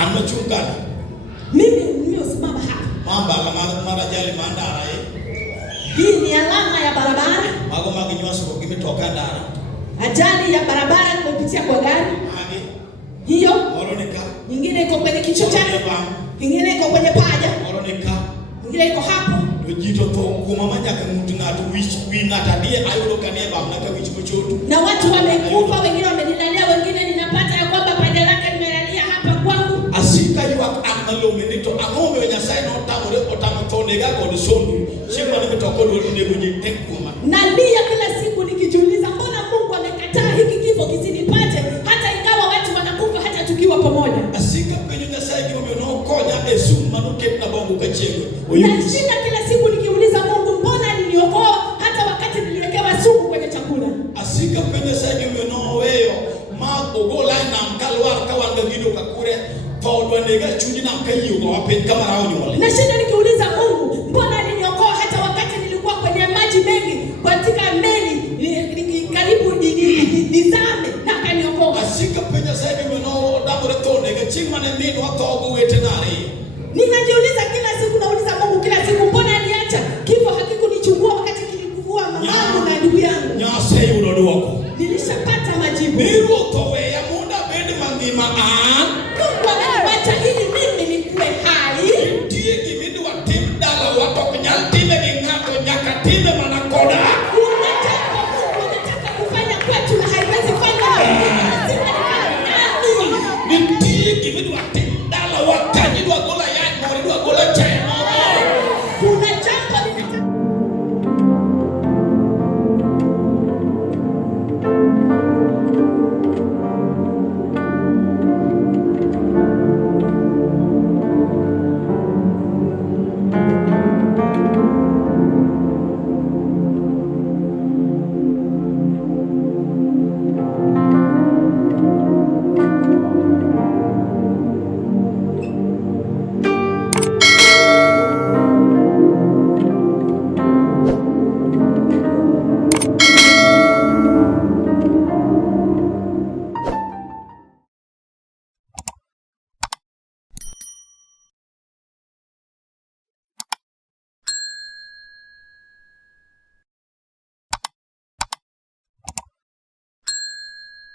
Anachungana. Mimi nimesimama hapa. Mamba kama mara jali mandara Hii ni alama ya barabara. Mago nywaso kwa kimetoka dara. Ajali ya barabara kupitia kwa gari. Hiyo. Oronika. Nyingine iko kwenye kichwa chake. Nyingine iko kwenye paja. Oronika. Nyingine iko hapo. Jito to kumamanya kamutu ngatu wichi ngata die ayudo kanie bamna ka wichi kuchoto. Na watu wamekufa, wengine wamenilalia, wengine ninapata ya kwamba paja lake limelalia hapa kwangu. Asika yuak amalo menito amome wenya sai no tamore otamo tonega ko sondu. Shimba nimetoka ndo ndebuje tekuma. Nalia kila siku nikijiuliza mbona Mungu amekataa hiki kifo kisinipate hata ingawa watu wanakufa hata tukiwa pamoja. Asika kwenye nyasai kiome no konya esu manuke na bongo kachego. Nashinda kila siku nikiuliza Mungu mbona aliniokoa hata wakati niliwekewa sumu kwenye chakula. Asika kwenye nyasai kiome no weyo ma ogola na mkalwar kawanga gido kakure todwa nega chunyi na mkayo kwa wapen kama rao nyole. Nashinda nikiuliza Mungu mbona aliniokoa hata wakati nilikuwa kwenye maji mengi katika meli karibu nizame na akaniokoa. Asika kwenye nyasai kiome no damore tonega chingma ne mino atogo wetenari. Ninajiuliza kila siku, nauliza Mungu kila siku mbona aliacha kifo hakikunichukua wakati kilikuvua mamangu na ndugu yangu. Nyase urodo wako. Nilishapata majibu. Biro towe ya muda bende mandima Mungu ameniacha ili mimi nikuwe hai. Ndiye kimindu wa timdala watu kunyaltime ningato nyakatime manakoda. Unataka kufanya kwetu na haiwezi fanya. Ndiye kimindu wa timdala wakajidwa gola ya moridwa gola chaya. Kuna jambo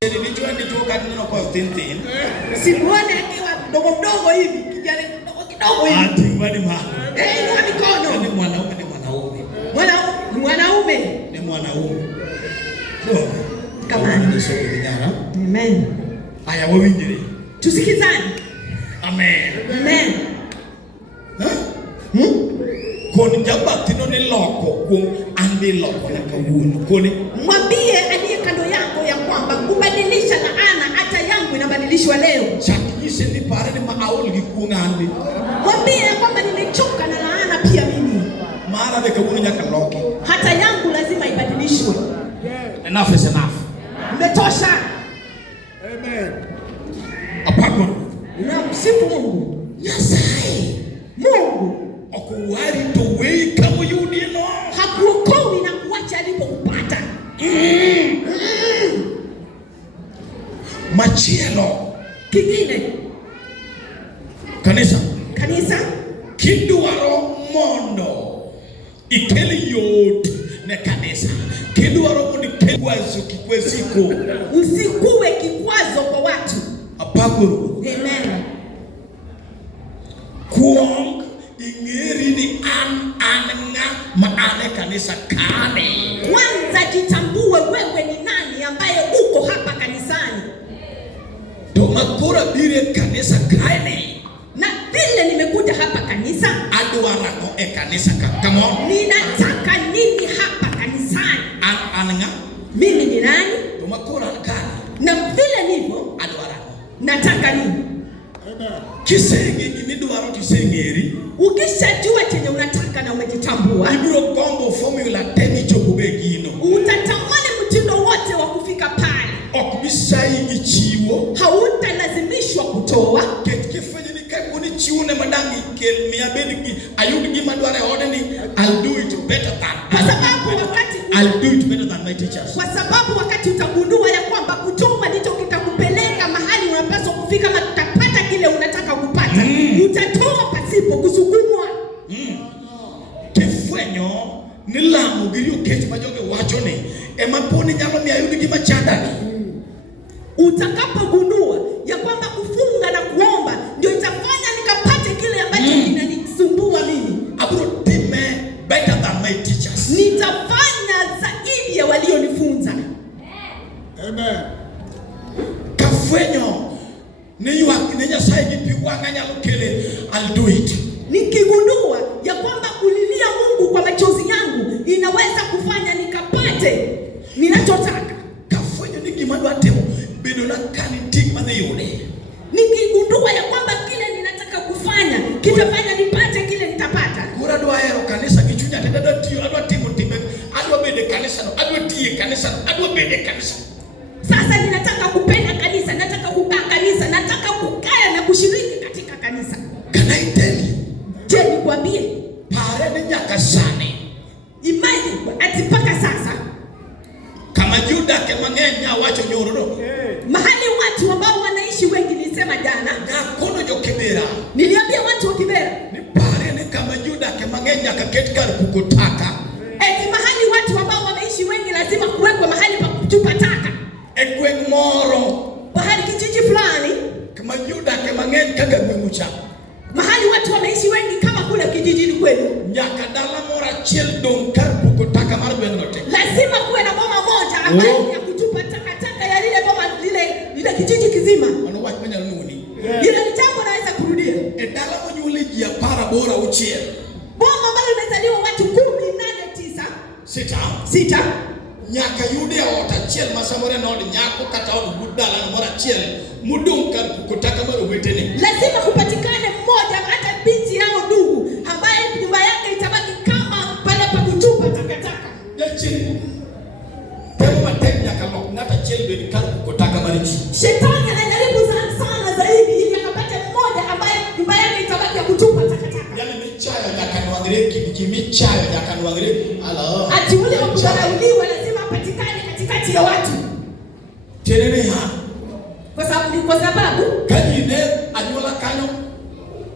Nilijua kadri kwa tintin. Simuone akiwa mdogo hivi, kijana kidogo hivi. Atingwani ma. Inua mikono. Ni mwanaume. Mwanaume. Ni mwanaume. No. Kama ni somo vijana. Amen. Aya wawinjiri. Tusikizane. Amen. Amen. Koni jabati no ni loko kung andi loko na kawuno. Koni mwambie aliye kando yako ya kwamba kubadilisha laana hata yangu inabadilishwa leo. Chakisi ni pare ni maawul kikung andi. Mwambie kwamba nimechoka na laana pia mimi. Mara de kawuno nyaka loki. Hata yangu lazima ibadilishwe. Enough is enough. Umetosha. Amen. Apako. Na msifu Mungu. Yasai. Mungu okuwari to way kama yudi no. Hakuokowi na kuacha alipokupata. Machielo. Kingine. Kanisa. Kiduaro mondo. Ikeli yot ne kanisa. Kiduaro mondo kikwazo kikweziko. Usikuwe kikwazo kwa watu. Apako. Amen. Kuong ingeri ni nga maane kanisa kane. Kwanza jitambue wewe ni nani ambaye uko hapa kanisani. Domakura bire kanisa kane. Na vile nimekuja hapa kanisa. Adwara ko kanisa come on. Ninataka nini hapa kanisani? Nga. Mimi ni nani? Domakura kane. Na vile nivyo adwara. Nataka nini? Kisenge imidwaro kisengeri. Ukishajua chenye unataka na umejitambua, ibiro kombo formula teni chokubegino. Utatamani mtindo wote wa kufika pale. Okbisai ichiwo. Hautalazimishwa kutoa. Kifanye ni kuni chiune madangi kel miabeliki ayudi madware odeni I'll do it better than. Kwa sababu wakati I'll do it better than my teachers. Kwa sababu wakati utagundua ya kwamba kutoa ndicho kitakupeleka mahali unapaswa kufika na utapata kile unataka pasipo kusukumwa. Kifwenyo ni lamo girio kech majoge wacho ni ema poni nyalo mi ayudi gima chandani. Utakapogundua ya kwamba kufunga na kuomba ndio itafanya nikapate kile ambacho kinanisumbua mimi, abro time better than my teachers. Nitafanya zaidi ya walionifunza. Amen. Kafwenyo ni yuak ni Nyasaye gipi wanga nyalo kele, I'll do it. Nikigundua ya kwamba kulilia Mungu kwa machozi yangu inaweza kufanya nikapate ninachotaka. Kafwenyo ni gima dwatimo bedo na kani tik mane yude. Nikigundua ya kwamba kile ninataka kufanya kitafanya nipate kile nitapata. Kura dwaero kanisa gichunya tenda tiyo adwa timo timbe adwa bede kanisa no adwa tiye kanisa no adwa bede kanisa. Sasa ninataka kupenda kanisa, nataka kukaa kanisa, nataka kukaa na kushiriki katika kanisa. Can I tell you? Je, nikwambie? Pare ni nyaka sane. Imagine ati paka sasa kama Juda ke mangenya wacho nyoro. Mahali watu ambao wanaishi wengi, nilisema jana. Kono jo Kibera. Niliambia watu wa Kibera. Ni pare ni kama Juda ke mangenya kaketi kar kukutaka. Eti mahali watu ambao wanaishi wengi lazima kuwekwe mahali pa kutupa taka. Egweng moro. Mahali kijiji fulani. Kama Juda ke mangenya kaka gwengucha. Mahali watu wanaishi wengi kama kule kijijini kwenu. Nyaka dala mora chiel dong kar kukutaka mar bengote. Lazima kuwe na boma moja ambayo ya kutupa takataka ya lile boma lile kijiji kizima. Wanawake mwenye nuni. Ile ni jambo naweza kurudia. Dala monyuli ya para bora uchiel. Boma ambalo limezaliwa watu 18 sita. Nyaka yude ota chiel masamore nod nyako kata od budala no mora chiel mudung kar kukutaka mar wetene. Lazima kupatikane mmoja hata binti yao ndugu ambaye nyumba yake itabaki kama pale pa kutupa takataka. Yachi. Kama mateknya kama ngata chiel be kar kukutaka marichi. Shetani anajaribu sana zaidi ili akapate mmoja ambaye nyumba yake itabaki ya kutupa takataka. Yaani michayo yakanwangire kimichayo yakanwangire ala. Ati ule wa kudharauliwa lazima apatikane katikati ya watu. Tenene ha. Kwa sababu kaji ne anyola kanyo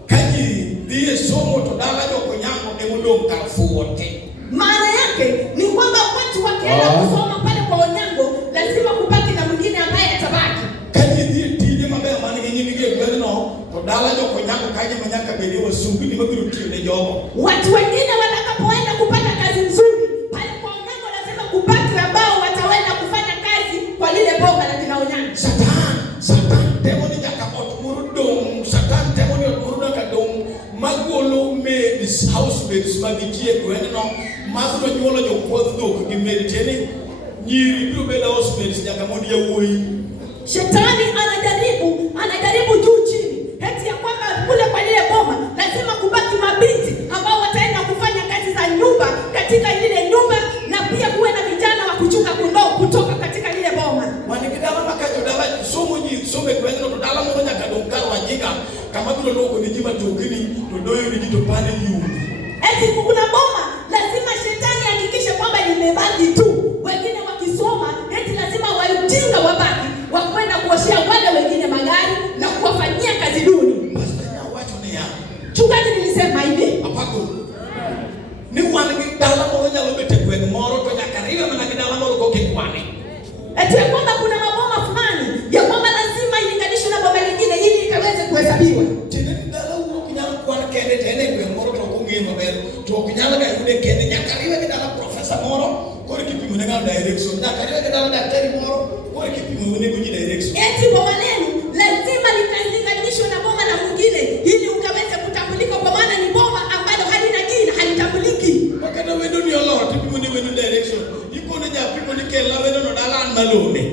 kaji ndiye somo to dala yo konyango emudong kafu wote. Maana yake ni kwamba watu wakienda kusoma pale kwa Onyango lazima kubaki na mwingine ambaye atabaki. Kaji ndiye tije mabe mani nyinyi nige gweno to dala yo konyango kaji manyaka beliwa sungu ni mabiru tiyo ne jogo. Watu wengine watakapoenda kupata kazi nzuri pale kwa Onyango lazima kubaki ambao wataweza kufanya kazi kwa lile boma la kina Onyango. Satan demoni nyakapot murudong Satan demoni muruda kadong magolo me this house be this magitie gweno mazuro nyolo jo kodho dok gi meditene nyiri biro beda house be nyakamodi ya wuoi. Shetani anajaribu juu chini eti ya kwamba kule kwa lile boma lazima kubaki mabinti ambao wataenda kufanya kazi za nyumba katika lile nyumba, na pia kuwe na vijana wa kuchunga kondoo kutoka katika lile boma. Wanikidala makajo dala somo nyi some gweno to dala mo nyaka donkar wajiga kama biro loko ni jima tokini to doyo ni jitopane yu. Eti kuna boma lazima shetani hakikishe kwamba limebaki tu. Wengine wakisoma eti lazima wajinga wabaki wakwenda kuoshia wale wengine magari na kuwafanyia kazi duni. Pastor wacho ni ya. Chungaji nilisema hivi. Apako. Ni wangi dala mo nyalo bete gweno moro to nyaka riwe mana dala mo ko kikwane. Eti kwamba kuna maboma fulani ya kwamba lazima ilinganishwe na boma lingine ili ikaweze kuhesabiwa. Tena dala uno kunyala kwana kende tene gweno moro to kungimo bero to kunyala ga yude kende nyaka riwe dala professor moro ko kipimo ne ngal direction nyaka riwe dala daktari moro ko kipimo ne kuji direction. Eti boma lenu lazima likanganishwe na boma la mwingine ili ukaweze kutambulika, kwa maana ni boma ambalo halina jina, halitambuliki. Wakati wewe ndio lord kipimo ne wewe direction iko ne nyapimo ne kela wewe ndo dala an malome.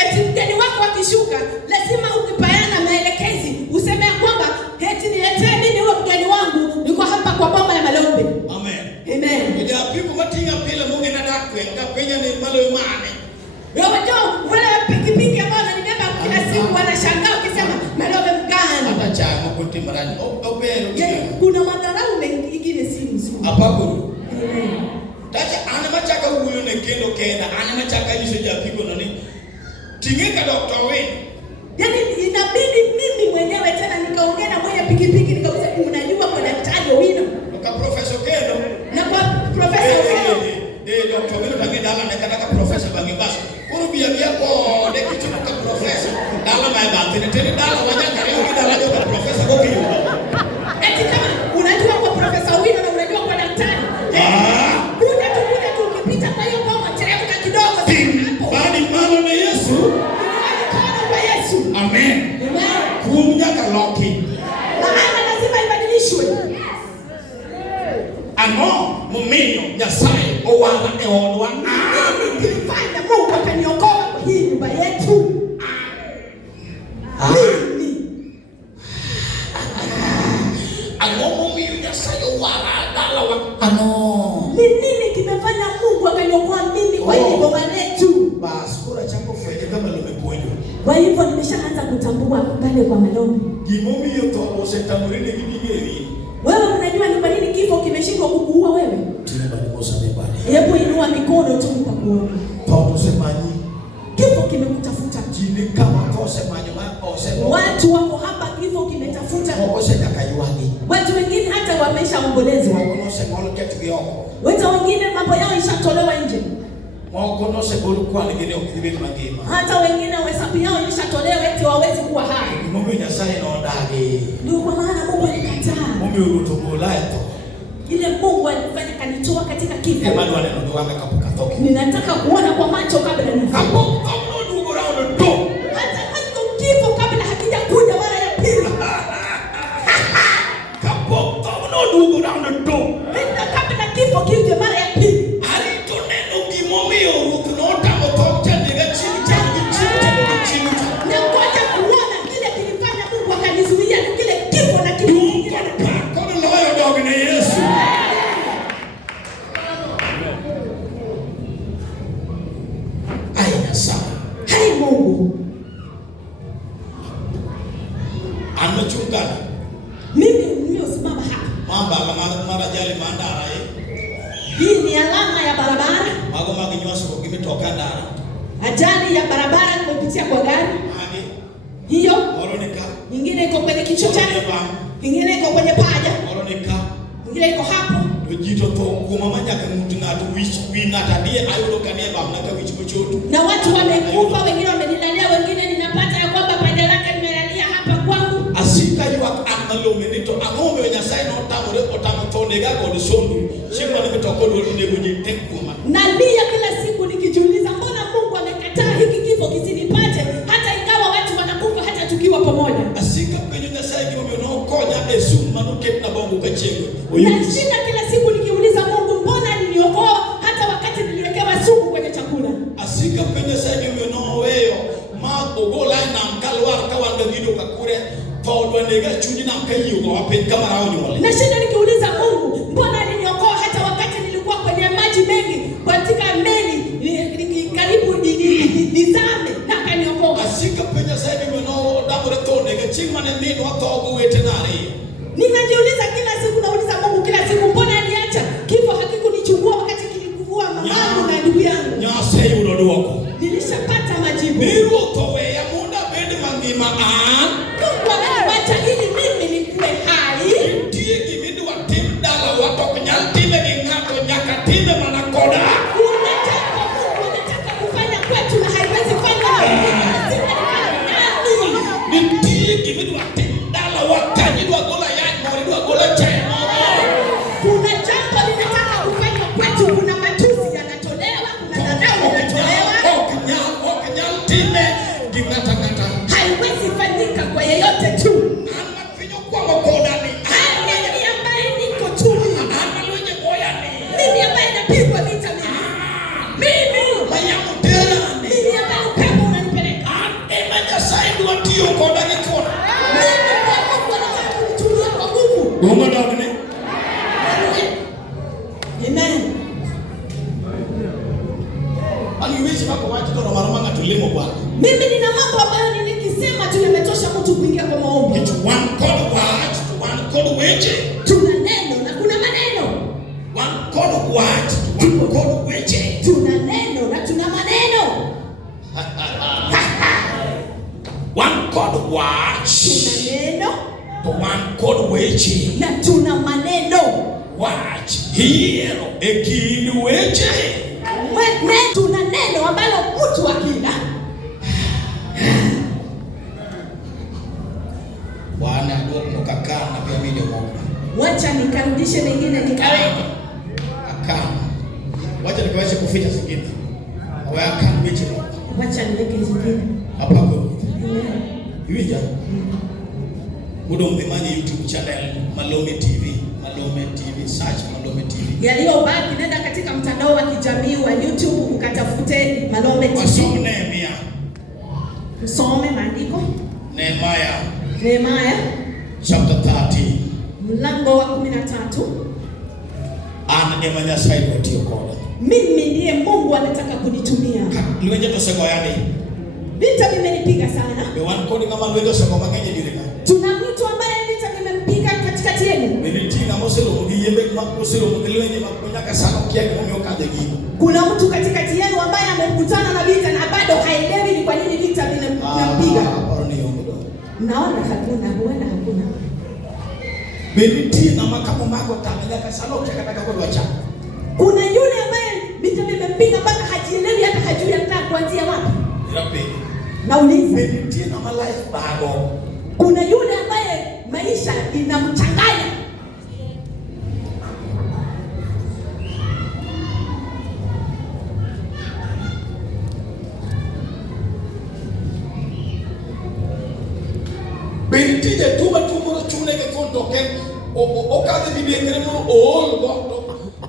Eti mgeni wako akishuka lazima ukipeana maelekezi useme kwamba eti niletee mimi huyo mgeni wangu niko hapa kwa boma la Malombe. Amen. Amen. Ndio pipo matinga pile mungu na dakwe ngapenya ni malo mane. Rojo wale pikipiki ambao wananibeba kila siku wanashangaa ukisema Malombe mgani? Hata chama kuti marani. Opero. Kuna madharau mengine si mzuri. Apako. Taja ana machaka huyo ne kendo kenda ana machaka hizo japigo nani. Tingeka Dr. Wayne. Yaani inabidi mimi mwenyewe tena nikaongea na mwenye pikipiki nikauliza unajua ndio profesa kwa hiyo. Eti kama unajua kwa profesa Wino na unajua kwa daktari. Kuja tu ukipita kwa hiyo boma teremka kidogo hapo. Bali mama na Yesu. Kana kwa Yesu. Amen. Kuja kaloki. Maana lazima ibadilishwe. Ano mumenyo Nyasaye owana eodwa. Nilifanya Mungu akaniokoa kwa hii nyumba yetu. Ni nini kimefanya Mungu akaniokoa mimi kwa hili boma letu? Basi kura chako fanye kama limeponywa. Kwa hivyo nimeshaanza kutambua pale kwa Malombe. Gimomi yoto osetamurine gidingeri. Wewe unajua ni kwa nini kifo kimeshindwa kukuua wewe? Tunaba ni mosame bali. Hebu inua mikono tu nikakuone. Paulo semanyi. Kifo kimekutafuta. Jini kama kose manyo osema. Watu wako hapa kifo kimetafuta. Ose nakayuagi. Watu wengine hata wameshaombolezwa. Ose ngolket gyoko. Watu wengine mambo yao ishatolewa nje. Mwakono se bolu kwa ngine okidibet magima. Hata wengine hesabu yao ilishatolewa eti hawawezi kuwa hai. Mungu Nyasaye na odagi. Ndio kwa maana Mungu alikataa. Mungu urutobolaito. Ile Mungu alifanya kanitoa katika kifo. Bado wanaenda wanga kapukatoki. Ninataka kuona kwa macho kabla nife. Hapo kabla ndugu raundo ndo. Hata kifo kabla hakijakuja mara ya pili. Hapo kabla ndugu raundo ndo. Hata kabla kifo kije mara ya pili. Alitoneno gimomio rukunota motoka ndiga chini. Na ngoja kuona kile kilifanya Mungu akanizuia kile kifo na kifo kingine. Kwa loyo dogo na Yesu. Aina sawa. Hai Mungu. Amechungana. Mimi nimesimama hapa. Mamba mara jali mandara Hii ni alama ya barabara. Mago nywaso kimetoka ndara. Ajali ya barabara kupitia kwa gari. Hadi Hiyo. Oronika. Nyingine iko kwenye kichwa chake. Nyingine iko kwenye paja. Oronika. Nyingine iko hapo. Jito to kuma manyaka mtu ngatu wina tadie ayudo kanie bamnaka wich mochoto. Na watu wamekufa, wengine wamenilalia, wengine ninapata ya kwamba paja lake limelalia hapa kwangu. Asika yuak amalo menito angome Nyasaye no tamore otamotone ga god sondu. Chimba nimetoka ndo nego jitekuma. Nalia kila siku nikijiuliza mbona Mungu amekataa hiki kifo kisinipate hata ingawa watu wanakufa hata tukiwa pamoja. Asika penye Nyasaye kimomyo no konya esu manuket na bongo kachego. Nashinda kila siku nikiuliza Mungu mbona aliniokoa hata wakati niliwekewa sumu kwenye chakula. Asika penye Nyasaye kimomyo no weyo ma ogola na mkalwar kawanga gido kakure todwa nega chunyi na mkayiyo kwa wapen kama rao nyole. Nashinda nikiuliza Mungu mbona aliniokoa hata wakati nilikuwa kwenye maji mengi katika meli karibu nizame na kaniokoa. Asika penye Nyasaye kimomyo no damore to nega chingma ne nino atogo wetenari. Ninajiuliza kila siku, nauliza Mungu kila siku, mbona aliacha kifo hakikunichukua wakati kilikuvua mamangu na ndugu yangu? Nyasaye unoduoko. Nilishapata majibu. Niru towe ya munda bende mangima Mungu ameniacha ili mimi nikuwe hai. Ndiye gimidu wa tim dala wato kunyantime ningato nyaka time manakoda. Unataka Mungu anataka kufanya kwetu na haiwezi fanya. Ndiye gimidu wa tim dala wakanyidu wa gola ya moridu wa gola cheno. Kuna jambo linataka kufanywa kwetu, kuna matusi yanatolewa, kuna dharau yanatolewa. Okanyantime gimata kata. Haiwezi fanyika kwa yeyote tu. Ama finyo kwa wakoda ni. Mimi ambaye niko tu. Ama lwenye boya ni. Mimi ambaye napigwa vita mimi. Mayamu tena ni. Mimi ambaye upepo unanipeleka. Ema Nyasaye ndio ndio koda ni kona. Mimi kwa Mungu anataka kunitumia kwa nguvu. Mungu ndio ni. Amen. Aliwezi wako watu ndo marama ngatulemo bwana. Mimi nina mambo ambayo nikisema tu yametosha mtu kuingia kwa maombi. It's one code word, one code weche. Tuna neno na kuna maneno. One code word, one code weche. Tuna neno na tuna maneno. One code word. Tuna neno. To one code weche. Na tuna maneno. Watch. Hiero ekini weche. Tuna neno ambalo mtu akila Bwana ndio mkakaa na pia mimi ndio. Wacha nikarudishe mengine nikaweke. Akana. Wacha nikaweze kuficha zingine. Wewe akana mechi. Wacha niweke zingine. Hapa kwa. Hivi Mudo mdimani YouTube channel Malome TV. Malome TV, search Malome TV. Yaliyobaki nenda katika mtandao wa kijamii wa YouTube ukatafute Malome TV. Wasome Nehemia. Usome maandiko. Nehemia chapter 30. Mlango wa 13. Ana Nyasaye wote yokola. Mimi ndiye Mungu anataka kunitumia. Liwenje tosego yani. Vita vimenipiga sana. Ni wan kodi kama liwenje tosego mangenye direka. Tuna mtu ambaye vita vimempiga katikati yenu. Mimi tina moselo mugiyembe makoselo mugilwenye makonyaka sana ukiaga umyoka degino. Kuna mtu katikati yenu ambaye amekutana na vita na bado haelewi ni kwa nini vita vinampiga. Naona hakuna. Bibiti na makamu mako tamenya sana ukikataka kwa wacha. Kuna yule ambaye vita vimempiga mpaka hajielewi hata hajui anataka kuanzia wapi. Rapi. Nauliza. Bibiti na life bago. Kuna yule ambaye maisha inamchanganya. Bibiti de tuma chune ke konto ken o kaze bi de mo o go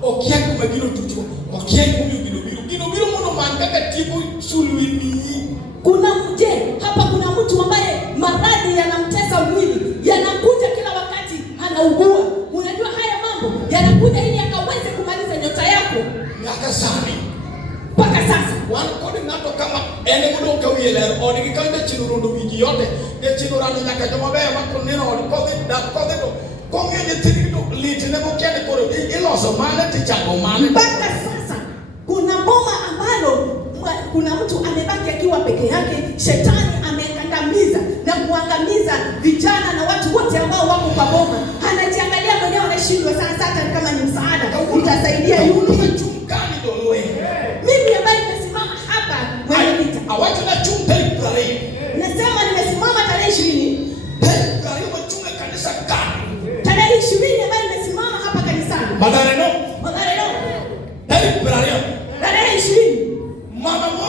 o kiaku magiro tutu o kiaku biro mono manga katibu suluini. Kuna hapa kuna mtu ambaye maradhi yanamtesa mwili, yanakuja kila wakati, anaugua. Unajua haya mambo yanakuja ili akaweze kumaliza nyota yako. Miaka sani mpaka sasa wanakodi nato kama ene mudo kawiele oni kikande chinurundo wiji yote de chinurano nyaka joma be mako neno oni kode do konge ni tinido litine mo kene koro iloso mane tichango mane. Mpaka sasa kuna boma ambalo kuna mtu amebaki akiwa peke yake. Shetani amekandamiza na kuangamiza vijana na watu wote ambao wako kwa boma. Anajiangalia mwenyewe, anashindwa sasa kama ni msaada utasaidia yule chumkani do wewe. Mimi ambaye nimesimama hapa mwenye vita. Awacha na chumpe kale. Nasema nimesimama tarehe 20. Kale mchunge kanisa gani? Tarehe 20 ambaye nimesimama hapa kanisani. Madare no. Tarehe 20. Mama mo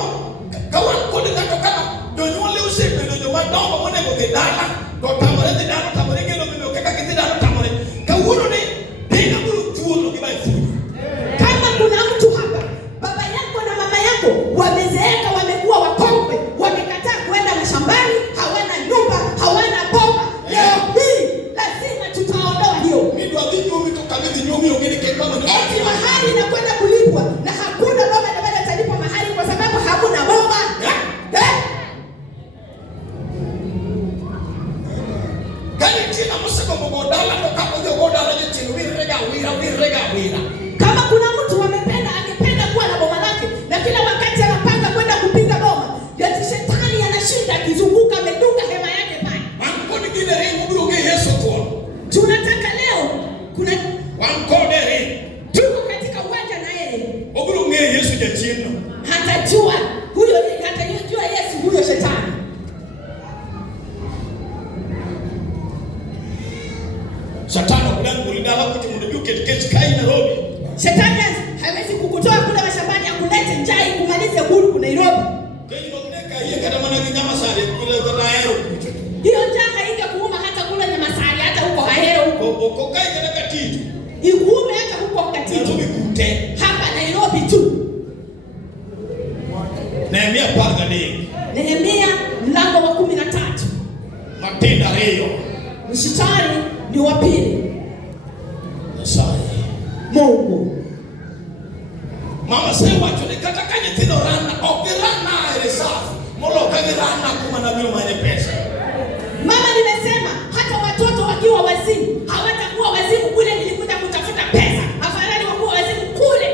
kawan kodi nato kama donyole usepe do joma domba mone go gedala do tamore de dalo tamore ngelo mino kaka kiti dalo tamore kawuno ni dina bulu tuolo ni bai fuji. Kama kuna mtu hapa baba yako na mama yako wamezeeka, wamekuwa wakongwe, wamekataa kwenda mashambani, hawana nyumba, hawana bomba, leo hii lazima tutaondoa hiyo. Mimi adhibu mimi tukabidhi nyomi ongeni kama ni eti mahali na kwenda kulipwa na hakuna bomba na bado atalipwa mahali kwa sababu hakuna bomba. Tina musako mogodala to kapo yo godala je tinu wira. Kama kuna mtu angependa kuwa na boma lake na kila wakati anapanga kwenda kupiga boma, yati shetani anashinda akizunguka amedunga hema yake pale. Wankoni gidere mubuge Yesu kwa. Tunataka leo kuna wankodere. Tuko katika uwanja na yeye. Obuge Yesu je chino. Hatajua Yesu huyo shetani. Shetani kulangu lidala kuti munduke tiketi kai Nairobi. Shetani hawezi kukutoa kule mashambani akulete njaa kumalize huku Nairobi. Kwenye mneka hiyo kada maana nyama sare kule kwa Ahero. Hiyo njaa haika kuuma hata kule na masari hata huko Ahero huko. Kwa kai kada katitu. Ikuume hata huko katitu. Tukikute hapa Nairobi tu. Nehemia parga ni. Nehemia mlango wa 13. Matenda hiyo. Mstari ni wa 2. Nyasaye Mungu. Mama sewa chone katakanye tino rana okirana resafu. Molo kagirana kuma na bio mwenye pesa. Mama nimesema hata watoto wakiwa wazimu hawatakuwa wazimu kule nilikuja kutafuta pesa. Afadhali wakuwa wazimu kule.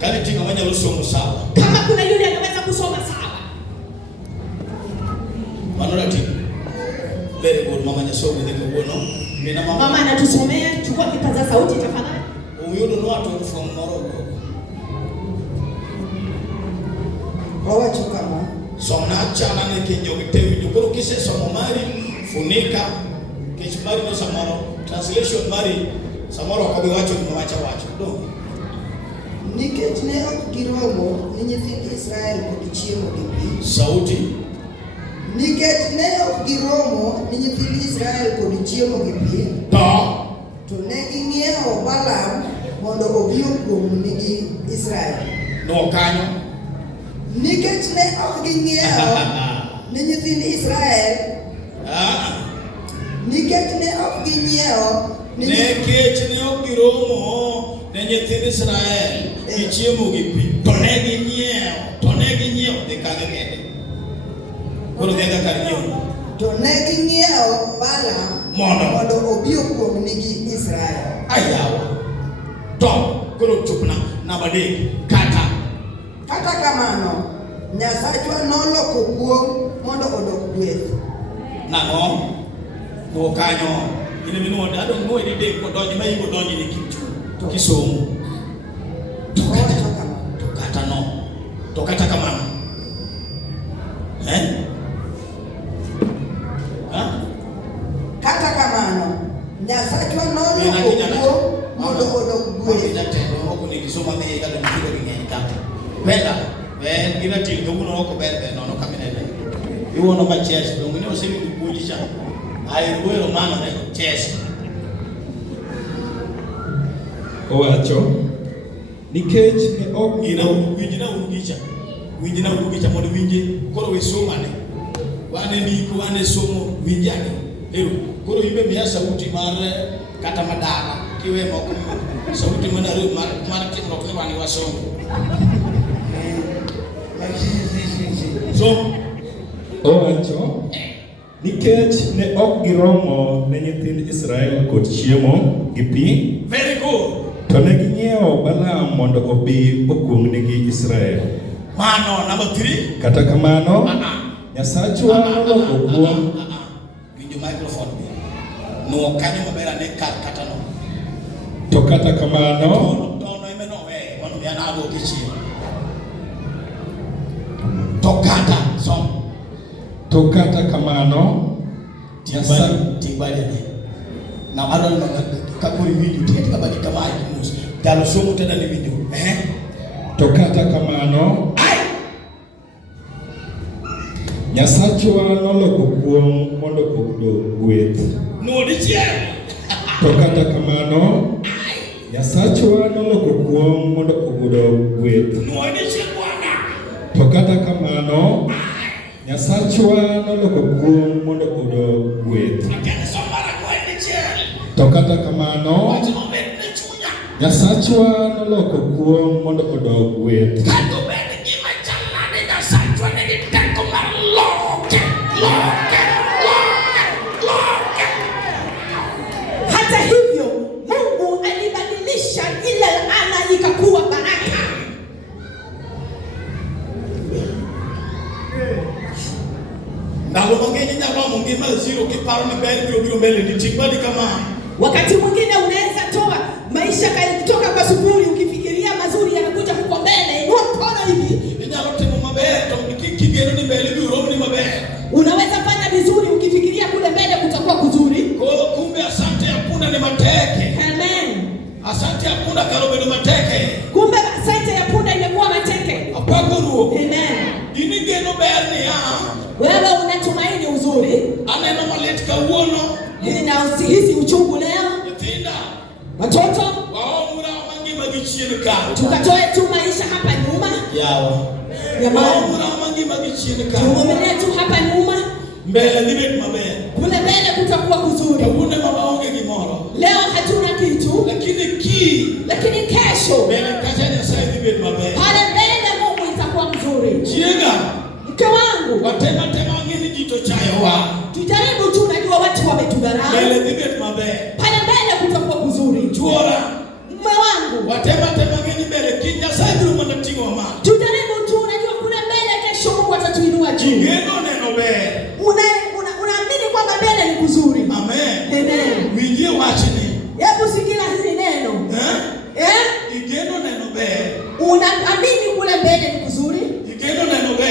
Kani tinga wanya lusomo sawa. Kama kuna yule anaweza kusoma sawa. Manorati. Very good mama nyasomo ndiko bono. Mama anatusomea, chukua kipaza sauti tafadhali. Uyudo no watu from Morocco. Owacho kama. Somna chala ne kinjo gitewi jukuru kise somo mari funika kech mari no samoro translation mari samoro ko biwacho ni wacha do. Nikech ne ok giromo ni nyithind Israel kod chiemo gi pi. Sauti. Nikech ne ok giromo ni nyithind Israel kod chiemo gi pi. To ne ging'iewo Balaam mondo obi okuom nigi Israel. No kanyo. Nikech ne ok ging'iewo ni nyithind Israel. Nikech ne ok ging'iewo ni nekech ne ok giromo ne nyithind Israel gi chiemo gi pi. To ne ging'iewo de kage kende. Koro gega kar nyiewo. To ne ging'iewo Balaam mondo obi okuom nigi Israel. Ayawa. To koro chupna namba 3 kata kamano Nyasachwa noloko kuom mondo odok gweth. Nang'o? No kanyo ine minuo dado no ide de ko donji mai ko donji ni kichu kisomo. To kata kamano. Kata kamano Nyasachwa noloko kuom mondo odok gweth. Ina tendo ko ni kisoma ne kado mkido ng'eny kata. Wenda ben gina til gomuno oko ber no kaminene. Iwono ma chess dongo ne osemi kupuji cha. Ai ruero mama ne chess. Owacho nikech ne ok winjina urugicha mondo winje koro we somane. Wane ndiko wane somo winjane. Koro imbe miya sauti mar kata madala kiwe moko sauti mana ru mar tiktok ni wani wasomo. So owacho nikech ne ok giromo ne nyithind Israel kod chiemo gi pi. Very good. To ne ging'iewo Balaam mondo obi okuom nigi Israel. Mano number 3. Kata kamano Nyasachwa noloko kuom. Winjo microphone. No kanyo maber ane kata no. To kata kamano no emeno we wano ya na go kichi. To kata kamano tibali ne. Na adon kakuri video tiati kabadi kama imus. Dalo somo tena ni video. To kata kamano Nyasachwa noloko kuom mondo odok gweth. No dichiel. To kata kamano Nyasachwa noloko kuom mondo odok gweth. No dichiel bwana. To kata kamano Nyasachwa noloko kuom mondo odok gweth. To kata kamano Nyasachwa noloko kuom mondo odok gweth. Hata hivyo Mungu alibadilisha ile laana ikakuwa baraka. Ndalo mangeni nyalo mungima zero kiparo ni beli bio mbele ni timbali kama. Wakati mwingine unaweza toa maisha kutoka kwa sufuri ukifikiria mazuri yanakuja huko mbele. Inua mkono hivi. Nyalo temo mabaya to kigero ni mbele bio roho ni mabaya. Unaweza fanya vizuri ukifikiria kule mbele kutakuwa kuzuri. Kumbe asante ya punda ni mateke. Amen. Asante ya punda karobe ni mateke. Kumbe asante ya punda imekuwa mateke. Apako ruo. Amen. Ini geno berni ya. Wewe unatumaini uzuri. Aneno malet ka uono. Ninausihisi uchungu leo. Yatinda. Watoto. Waomura mangi magichini ka. Tukatoe tu maisha hapa nyuma. Yawa. Waomura mangi magichini ka. Tuvumilie tu hapa nyuma. Mbele nibet mabaya. Kule mbele kutakuwa kuzuri. Kabune mabaonge gimoro. Leo hatuna kitu. Lakini kesho. Mbele kacha Nyasaye nibet mabaya. Pale mbele Mungu itakuwa mzuri. Chiega. Mke wangu. Watema ngini jito chayo wa. Tujaribu tu, najua watu wametudharau. Mbele nibet mabaya. Pale mbele kutakuwa kuzuri. Chuora. Mume wangu. Watema ngini mbele kinya Nyasaye ndio mnatingo ama. Tujaribu tu, najua kule mbele kesho Mungu atatuinua juu. Ngeno neno mbele. Unaamini kwamba mbele ni kuzuri. Amen. Amen. Wingie wachini. Hebu sikila hili neno. Igeno neno mbele. Unaamini kule mbele ni kuzuri? Igeno neno mbele.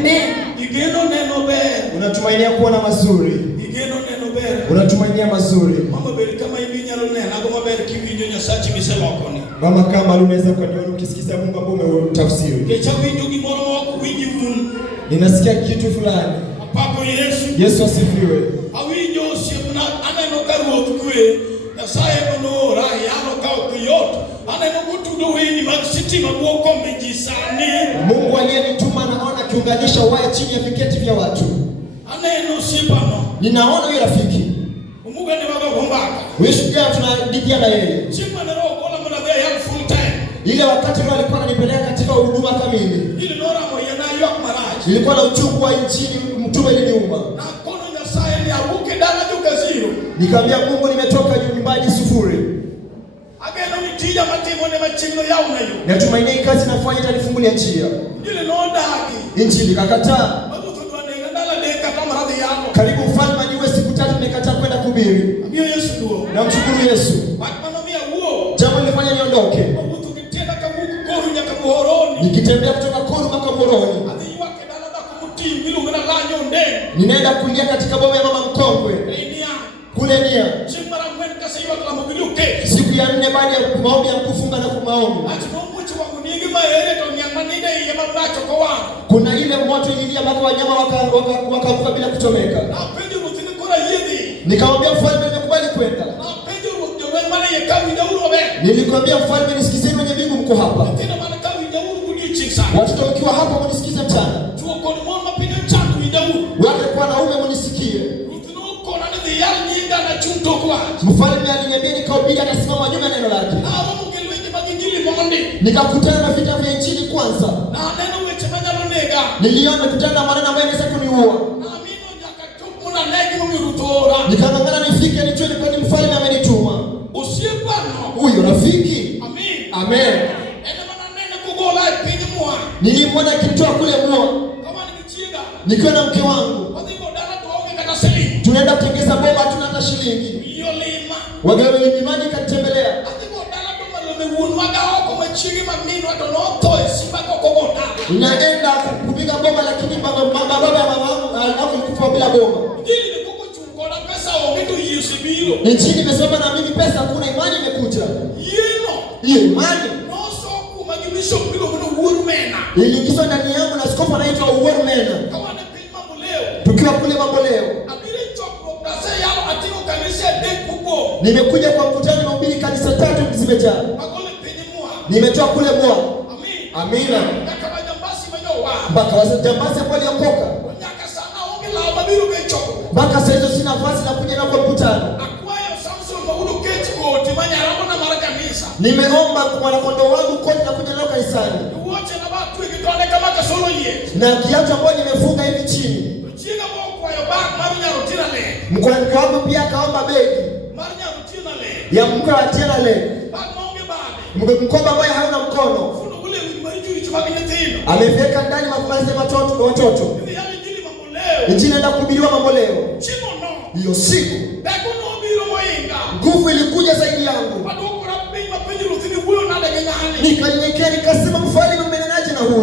Amen. Igeno neno ber. Unatumainia kuona mazuri. Igeno neno ber. Unatumainia mazuri. Mama ber kama hivi nyalo nena kama ber kiwinjo Nyasaye miselokoni. Mama kama unaweza kuniona ukisikiza Mungu ambaye umetafsiri. Kecha winjo gimoro moko winji mun. Ninasikia kitu fulani. Papa Yesu. Yesu asifiwe. Awinjo siemna aneno ka ruoth kwe. Nyasaye no ra yano ka okuyot. Aneno kutudo winyi mag sitima buoko mejisani. Mungu aliyenituma naona kiunganisha waya chini ya viketi vya watu. Aneno sipano. Ninaona yule rafiki. Mungu ni baba kumbaka. Wewe shujaa tunadidia na yeye. Chima na roho kola mwana ya full time. Ile wakati roho alikuwa ananipeleka katika huduma kamili. Ile nora moya na yok maraji. Nilikuwa na uchungu wa injili mtume iliniuma. Na kono Nyasaye ni abuke dala joka zero. Nikamwambia Mungu nimetoka nyumbani sifuri. Ageno mitija matimo ne machino yao na yo. Natumainia hii kazi nafanya itanifungulia njia. Ile noda haki. Injili kakataa. Karibu mfalme niwe siku 3 nimekataa kwenda kuhubiri. Ambia Yesu duo. Na mshukuru Yesu. Manomia huo. Jambo lilifanya niondoke. Mtu kitenda kabuku koru nyaka muhoroni. Nikitembea kutoka koru mpaka muhoroni. Adhi wake dala da kumuti milu ngana lanyo nde. Ninaenda kulia katika boma ya mama mkongwe. Nia. Kule nia. Chimara mwen kasaiwa kala mbiluke. Siku ya 4 baada ya maombi ya kufunga na kumaombi. Ati mumuchi wangu ningi maere to nyamanide ya mabacho kwa wangu. Kuna ile moto ililia mpaka wanyama wakavuka bila kuchomeka. Napendi rutini kura yedi. Nikamwambia mfalme nimekubali kwenda. Napendi rutini maana ya kawi dauro be. Nilikwambia mfalme nisikizeni wenye mbingu mko hapa. Tena maana kawi dauro kunichi sana. Watoto wakiwa hapa mnisikize mchana. Tuo kwa mama piga mchana dauro. Wale kwa naume mnisikie. Rutini uko na ndio yali nyinga na chunto kwa. Mfalme aliniambia nikahubiri akasimama nyuma neno lake. Na roho kelwenye magingili monde. Nikakutana na vita vya injili kwanza. Na neno weche manyalo nega. Niliona kutana na maneno ambayo yanaweza kuniua. Na mimi nyaka tukuna negi mumirutora. Nikang'ang'ana nifike nijue ni kwani mfalme amenituma. Usiepano. Huyo rafiki. Amen. Amen. Ene mana nene kugola ipinyi mwa. Nilimwona akitoa kule mua. Kama nikichiga. Nikiwa na mke wangu. Wadi bodala tuonge kata seli. Tunaenda kutengeza bomba hatuna hata shilingi. Iyo lima. Wagawe imani kanitembelea. Wadi bodala tu malome unwaga oko machigi mamino ato noto esiba koko bodala. Unaenda kupiga bomba lakini baba ya mama wangu alikufa bila bomba. Hili ni kuku chungona pesa ongetu yusibiro. Nchini imesema na mimi pesa hakuna, imani imekuja. Yeno. Hiyo imani. Noso kumagimisho mpilo mno uhuru mena. Iliingizwa ndani yangu na askofu anaitwa Uhuru Mena. Kawa na pili mambo leo. Tukiwa kule mambo leo. Abili chokro brase yalo atiko kanisa de kubo. Nimekuja kwa mkutano na ubiri kanisa 3 zimejaa. Magole pili mwa. Nimetoa kule mwa. Amin. Amina. Kaka majambasi manyowa. Mpaka wajambazi ambao waliokoka. Nyaka sana onge la mabiru bechoko. Mpaka sasa hizo sina nafasi na kuja na kwa mkutano. Akwayo Samson mabudu keti ko timanya ramo na mara kanisa. Nimeomba kwa mwanakondoo wangu kote na kuja nao kanisani. Wote na watu ikitone kama kasoro ye. Na kiatu ambacho nimefunga hivi chini. Chinga mo kwa yo bag marunya rutina le. Mkwani wangu pia akaomba begi Marunya rutina le. ya mkoa wa tena le. Bag maonge bade. Mkoba ambaye hauna mkono. Funo ule mariju ichubagine tino. Ameweka ndani mavazi ya watoto. Yale njili mambo leo. Injili inaenda kuhubiriwa mambo leo. Chimo no. Hiyo siku Beko no biro moinga. nguvu ilikuja zaidi yangu. Padoko rabbi mapenzi rutini huyo na dege nyani. Nikanyenyekea nikasema mfalme umenenaje na huyu?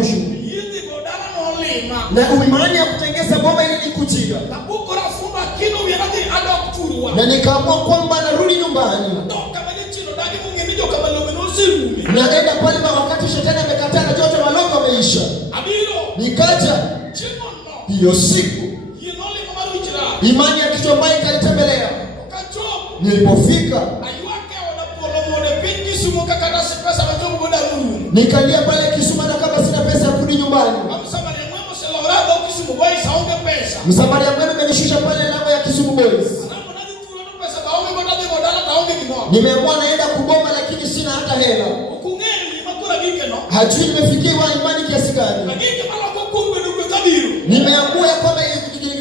Yizi bodala no lima. Na imani ya kutengeza bomba ili nikujia. Tabuko rafuma kino yanaji ada kuturua. Na nikaamua kwamba narudi nyumbani. Toka maji chino dagi mungenijo kama lomeno sirumi. Naenda pale wakati shetani amekataa na joto malongo ameisha. Abiro. Nikaja Chimo no. hiyo siku Yinoli mamaru ichira. imani ya kichwa mbaya ikanitembelea. Okacho. Nilipofika Ayuake wana polo mode pingi sumo kakata sipesa majongo boda lulu. nikalia pale Kisumu na kama sina pesa ya kurudi nyumbani. Msamaria mwema selorado kisumo boy saonge pesa. Msamaria mwema amenishusha pale lango ya Kisumu Boys. Anapo nadi turo no pesa baonge boda de bodala taonge kimoja. Nimeamua naenda kuboma lakini sina hata hela. Ukungeni makura gike no. Hajui nimefikiwa imani kiasi gani. Gike mala kukumbe ndugu tadiru. Nimeamua ya kwamba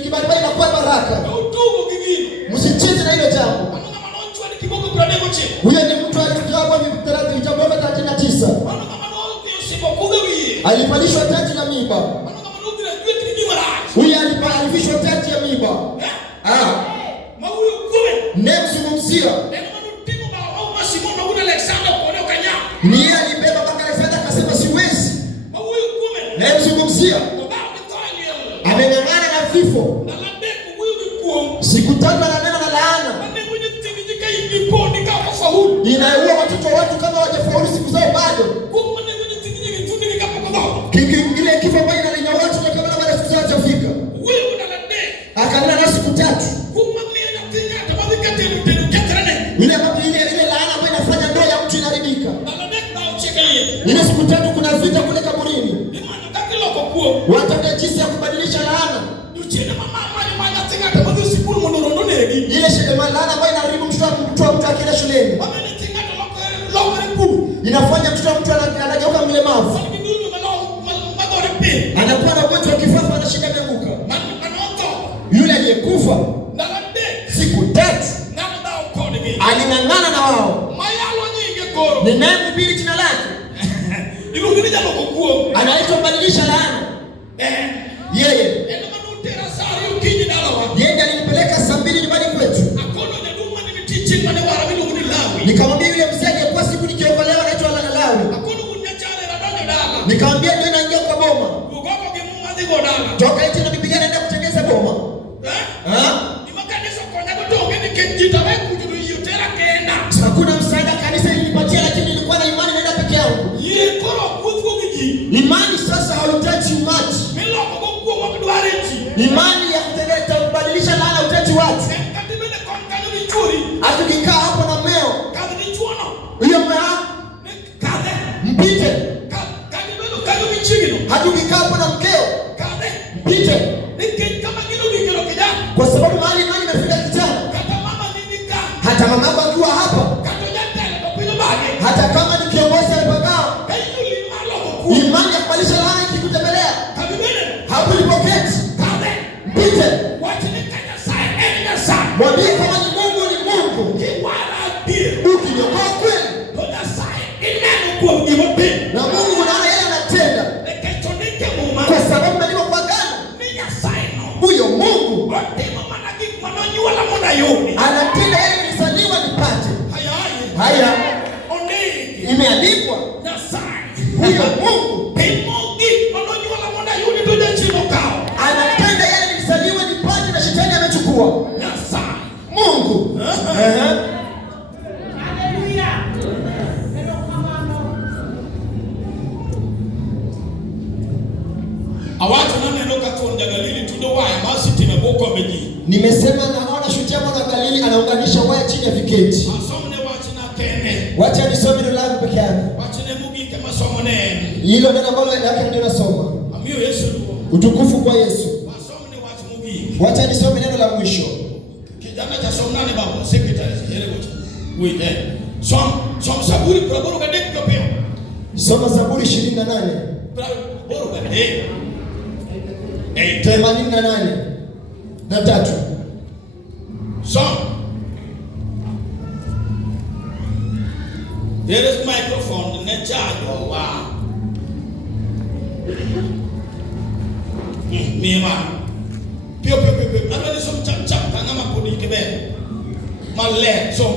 kibarabara inakuwa baraka. Utugo kigino. Msicheze na hilo jambo. Anaga manonchwa ni kiboko brade koche. Huyo ni mtu alikuwa kwa vitaratibu jambo la 39. Anaga manonchwa yusipo kugawi. Alipalishwa taji la mimba. Anaga manonchwa yue kidi mara. Huyo alipalishwa taji ya mimba. Mauyo kume. Nemzungumzia. Ena manutimu ba au masimo na una Alexander kuoneo kanya. Ni alibeba mpaka Alexander akasema siwezi. Mauyo kume. Nemzungumzia. Baba mtali kifo. Nalade kuhuyu kikuo. Siku 3 ananena na laana. Ane mwenye tingijika ikipo ni kama faulu. Inaua watoto watu kama hawajafaulu siku zao bado. Kumane mwenye tingijika ituni ni kama kudao. Ile kifo ambayo inalinya watu na kama baada siku zao hajafika. Huyu nalade. Akanena na siku 3. Kumane ya tinga tabazi katenu tenu katrane. Ile ambapo ile laana ambayo inafanya ndoa ya mtu inaharibika. Nalade na ucheka yeye. Ile siku 3 kuna vita kule kaburini. Imana kakiloko kuo. Watafuta jinsi ya kubadilisha laana. Uchina mama mwana tinga tabazi sikuru monorondo negi. Ile laana ambayo inaharibu mtu wa mtu akienda shuleni. Wamene tinga lokore kuru. Inafanya mtu anageuka mlemavu. Anakuwa na ugonjwa wa kifafa, anashika meguka. Yule aliyekufa siku 3 aling'ang'ana na wao. Ni nani mhubiri jina lake? Anaitwa badilisha laana. Yeye alimpeleka saa 2 nyumbani kwetu. Nikamwambia yule mzee aliyekuwa siku nikiokolewa anaitwa Lawi. Nikamwambia ndio naingia kwa boma. Toka eti na bibi anaenda kutengeneza boma. Hakuna msaada kanisa linipatia, lakini nilikuwa na imani naenda peke yangu. Imani sasa haihitaji umati. Imani ya kutengeneza kubadilisha laana haihitaji watu. Hatukikaa hapo na mmeo. Hiyo mmeo mpite. Hatukikaa hapo na mkeo. Mpite. Kwa sababu mahali imani imefika kijana. Hata mama yako akiwa hapa. Hata kama ni kiongozi alipagao. Imani ya kubadilisha laana ikikutembelea. Hapo ulipoketi. Mpite. Mwambie kama ni Mungu ni Mungu. Ukiniokoa kweli. Na Mungu unaona yeye anatenda. Kwa sababu ndivyo kwa gano. Huyo Mungu anatenda yeye nilizaliwa nipate. Haya. Imeandikwa. Huyo Mungu anatenda yeye nilizaliwa nipate na shetani amechukua. Mungu. Nimesema naona shutia mwana Galili anaunganisha waya chini ya viketi. Wacha nisome neno langu peke yake. Hilo neno ambalo yake ndio nasoma. Utukufu kwa Yesu. Wacha nisome neno la mwisho. Kijana cha somo nani baba? Secretary. Wait eh. Som Zaburi boro ka dek kopio. Soma Zaburi 28. Boro ka dek. 88 na 3. Som. There is microphone in charge of wow. Mima. Pio. Ano ni som chap kana mapodi kebe. Malle som.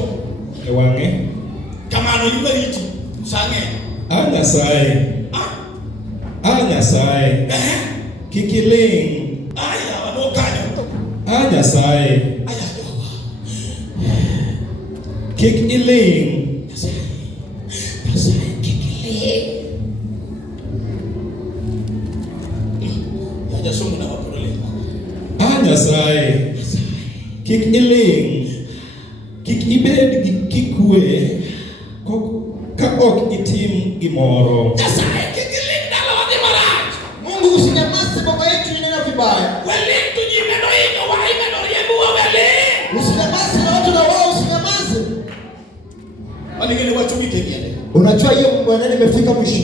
Ewange. Kamano yumeriti. Sange. Nyasaye. Kikiling. Aya wano kanyo. Nyasaye. Aya jowa. Kikiling. Nyasaye kikiling. Ya somo na wapurole. Nyasaye. Kikiling. Kikibed kikwe. Ka ok itim gimoro. Nyasaye kikiling dala wadi maraj. Mungu usinyamaze baba yetu inena vibaya. Wale tujimeno hino wa imeno yebuwa wale. Usinyamaze na watu na wao usinyamaze. Wanigeni watumike kiende. Unajua hiyo maneno imefika mwisho.